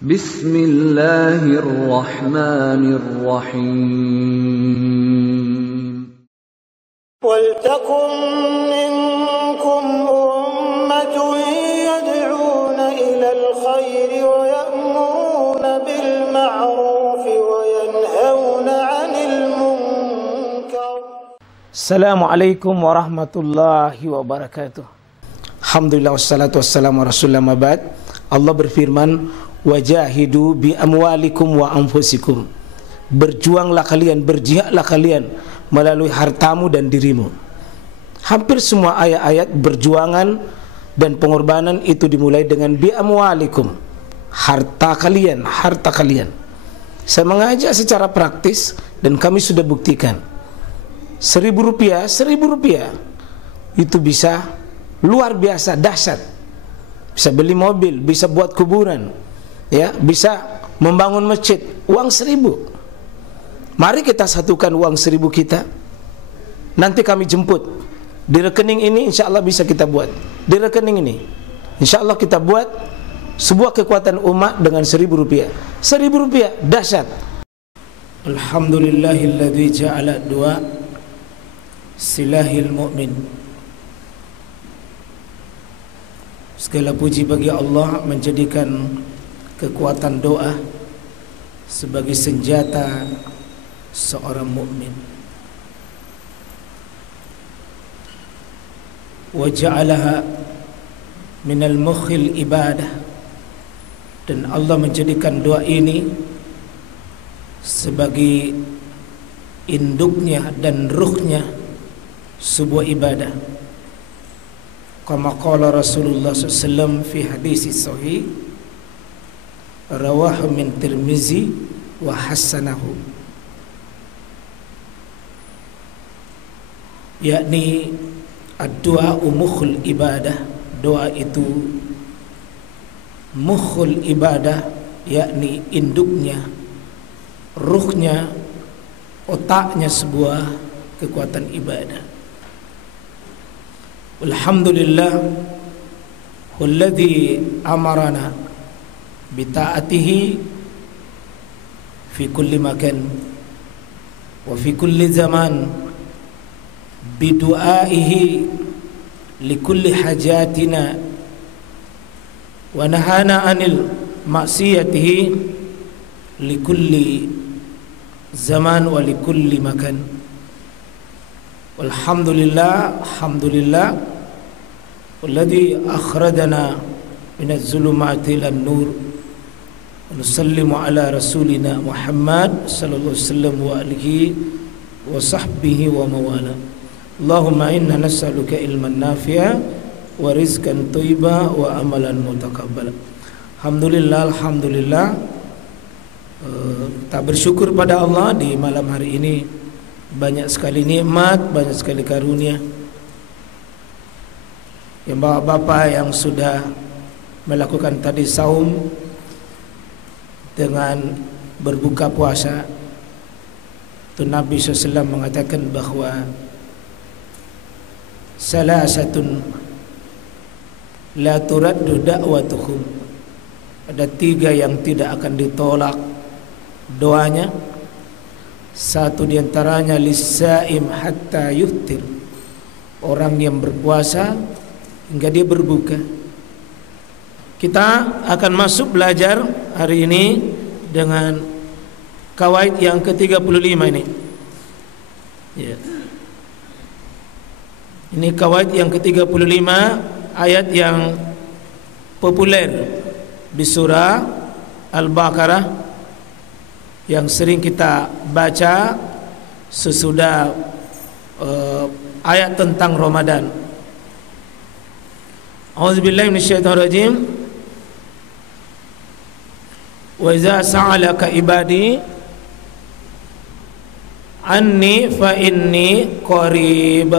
Bismillahirrahmanirrahim. Waltakum minkum ummatun yad'una ilal khairi wa ya'muruna bil ma'ruf wa yanhauna 'anil munkar. Assalamualaikum warahmatullahi wabarakatuh. Alhamdulillah wassalatu wassalamu ala rasulillah mabad. Allah berfirman, wajahidu bi amwalikum wa anfusikum. Berjuanglah kalian, berjihadlah kalian melalui hartamu dan dirimu. Hampir semua ayat-ayat berjuangan dan pengorbanan itu dimulai dengan bi amwalikum, harta kalian, harta kalian. Saya mengajak secara praktis dan kami sudah buktikan. Rp1.000 itu bisa luar biasa dahsyat. Bisa beli mobil, bisa buat kuburan, ya, bisa membangun masjid. Uang 1.000. Mari kita satukan uang 1.000 kita. Nanti kami jemput di rekening ini, insya Allah bisa kita buat. Di rekening ini, insya Allah kita buat sebuah kekuatan umat dengan Rp1.000. Rp1.000 dahsyat. Alhamdulillahilladzi ja'ala du'a silahil mu'min. Segala puji bagi Allah menjadikan kekuatan doa sebagai senjata seorang mukmin. Wa ja'alaha minal mukhil ibadah, dan Allah menjadikan doa ini sebagai induknya dan ruhnya sebuah ibadah. Kama qala Rasulullah SAW fi hadis sahih rawahu min Tirmizi wa hassanahu, yakni ad-du'a mukhul ibadah. Doa itu mukhul ibadah, yakni induknya, ruhnya, otaknya sebuah kekuatan ibadah. Alhamdulillah alladzi amarana bi ta'atihi fi kulli makan wa fi kulli zaman, bi du'aihi li kulli hajatina, wa nahana 'anil ma'siyatihi li kulli zaman wa li kulli makan. Alhamdulillah, alhamdulillah alladzi akhrajana minaz zulumati ilan nur, wa nusallimu ala rasulina Muhammad sallallahu alaihi wasallam wa alihi wa sahbihi wa mawala. Allahumma inna nas'aluka ilman nafi'a wa rizqan thayyiba wa amalan mutaqabbala. Alhamdulillah, alhamdulillah, kita bersyukur pada Allah di malam hari ini. Banyak sekali nikmat, banyak sekali karunia. Yang bapak-bapak yang sudah melakukan tadi saum dengan berbuka puasa, itu Nabi SAW mengatakan bahwa salasatun la turaddu da'watuhum, ada 3 yang tidak akan ditolak doanya. Satu diantaranya lisaim hatta yuftir, orang yang berpuasa hingga dia berbuka. Kita akan masuk belajar hari ini dengan kawaid yang ke-35 ini, ya. Ini kawaid yang ke-35, ayat yang populer di surah Al-Baqarah yang sering kita baca sesudah ayat tentang Ramadan. A'udzubillahi minasyaitonir rajim. Wa idza sa'alaka ibadi anni fa inni qarib.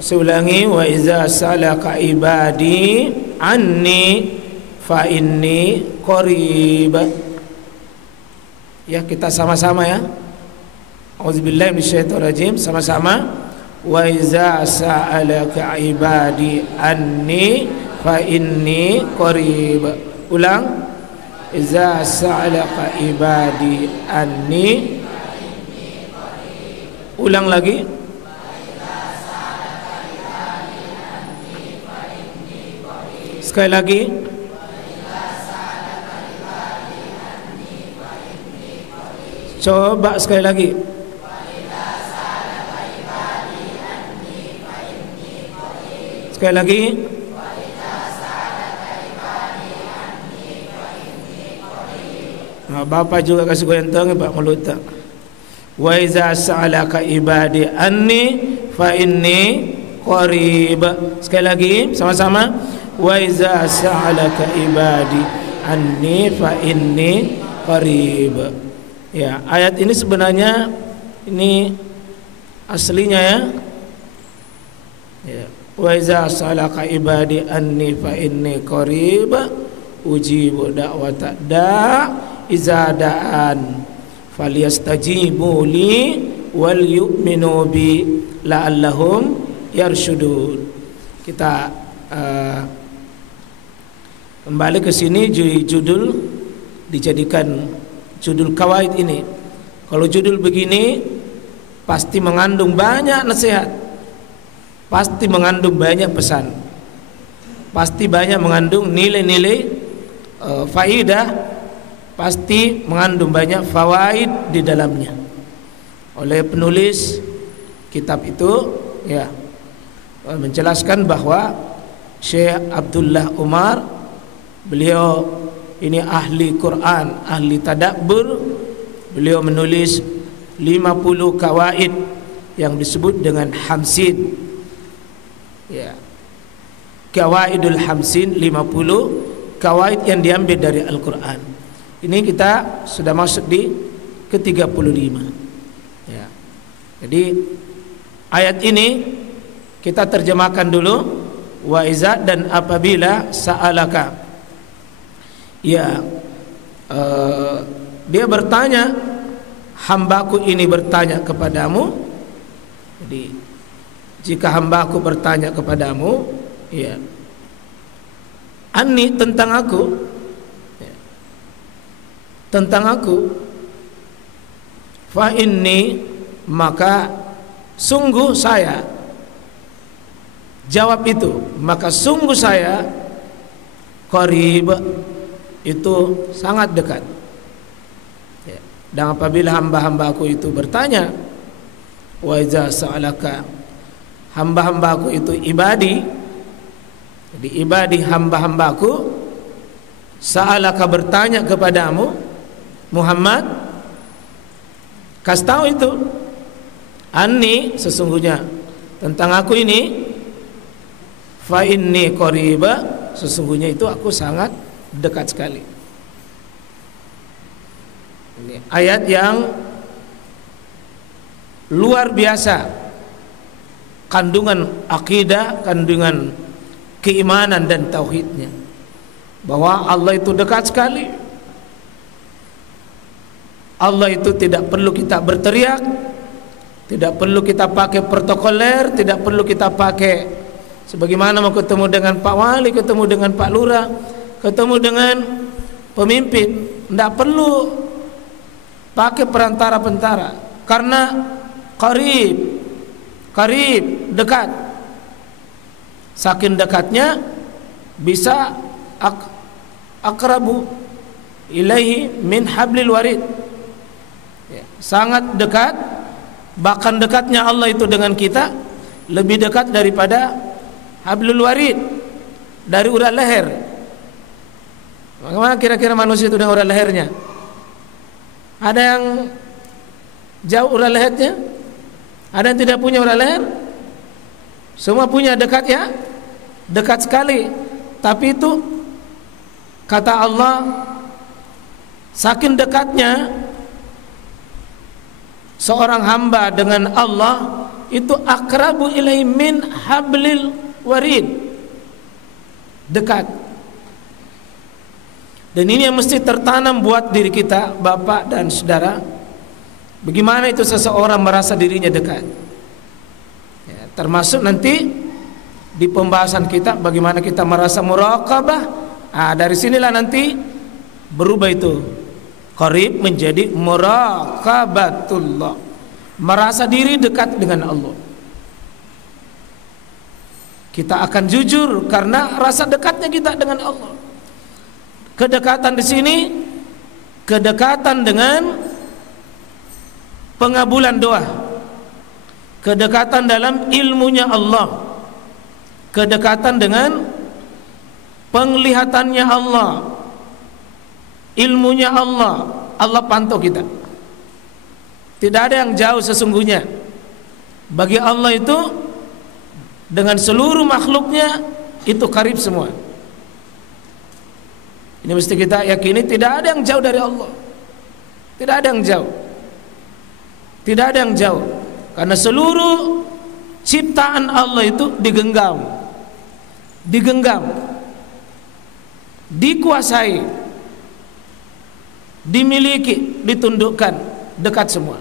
Saya ulangi, wa idza sa'alaka ibadi anni fa inni qarib. Ya, kita sama-sama ya. Auzubillahi minasyaitonir rajim, sama-sama. Wa iza sa'alaka ibadi anni fa inni qarib. Ulang. Iza sa'alaka ibadi anni. Ulang lagi. Sekali lagi. Coba sekali lagi. Sekali lagi. Nah, Bapak juga kasih goyang Pak mulut tak. Wa iza sa'alaka ibadi anni fa inni qarib. Sekali lagi sama-sama. Wa iza sa'alaka ibadi anni fa inni qarib. Ya, ayat ini sebenarnya ini aslinya ya. Ya. Wa iza sa'alaka ibadi anni fa inni qarib ujibu da'wata da' iza da'an falyastajibu li wal yu'minu bi la'allahum yarshudun. Kita kembali ke sini. Judul dijadikan judul kawaid ini. Kalau judul begini pasti mengandung banyak nasihat, pasti mengandung banyak pesan, pasti banyak mengandung nilai-nilai faidah, pasti mengandung banyak fawaid di dalamnya. Oleh penulis kitab itu ya menjelaskan bahwa Syekh Abdullah Umar, beliau ini ahli Quran, ahli tadabbur. Beliau menulis 50 kawaid yang disebut dengan hamsin. Ya. Kawaidul hamsin, 50 kawaid yang diambil dari Al-Quran. Ini kita sudah masuk di ke-35. Ya. Jadi ayat ini kita terjemahkan dulu. Wa iza, dan apabila sa'alaka. Ya, dia bertanya, hambaku ini bertanya kepadamu. Jadi jika hambaku bertanya kepadamu, ya, anni, tentang aku, ya, tentang aku, fa inni, maka sungguh saya. Jawab itu, maka sungguh saya, qarib, itu sangat dekat. Ya. Dan apabila hamba-hambaku itu bertanya, wa iza sa'alaka, hamba-hambaku itu ibadi. Jadi ibadi, hamba-hambaku, sa'alaka, bertanya kepadamu Muhammad, kasih tahu itu, anni, sesungguhnya tentang aku ini, fa inni qariba, sesungguhnya itu aku sangat dekat sekali. Ini ayat yang luar biasa, kandungan akidah, kandungan keimanan dan tauhidnya, bahwa Allah itu dekat sekali. Allah itu tidak perlu kita berteriak, tidak perlu kita pakai protokoler, tidak perlu kita pakai sebagaimana mau ketemu dengan Pak Wali, ketemu dengan Pak Lurah, ketemu dengan pemimpin, tidak perlu pakai perantara-perantara, karena qarib, dekat. Saking dekatnya bisa akrabu ilaihi min hablil warid, ya, sangat dekat. Bahkan dekatnya Allah itu dengan kita lebih dekat daripada hablul warid, dari urat leher. Bagaimana kira-kira manusia itu dengan urat lehernya? Ada yang jauh urat lehernya? Ada yang tidak punya urat leher? Semua punya dekat, ya, dekat sekali. Tapi itu kata Allah, saking dekatnya seorang hamba dengan Allah itu akrabu ilaihi min hablil warid, dekat. Dan ini yang mesti tertanam buat diri kita, Bapak dan Saudara. Bagaimana itu seseorang merasa dirinya dekat, ya, termasuk nanti di pembahasan kita bagaimana kita merasa muraqabah. Dari sinilah nanti berubah itu qarib menjadi muraqabatullah, merasa diri dekat dengan Allah. Kita akan jujur karena rasa dekatnya kita dengan Allah. Kedekatan di sini kedekatan dengan pengabulan doa, kedekatan dalam ilmunya Allah, kedekatan dengan penglihatannya Allah, ilmunya Allah. Allah pantau kita. Tidak ada yang jauh sesungguhnya. Bagi Allah itu dengan seluruh makhluknya itu karib semua. Ini mesti kita yakini, tidak ada yang jauh dari Allah. Tidak ada yang jauh. Tidak ada yang jauh. Karena seluruh ciptaan Allah itu digenggam, dikuasai, dimiliki, ditundukkan, dekat semua.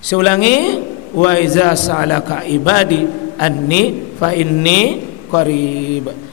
Saya ulangi, wa iza sa'alaka ibadi anni fa inni qarib.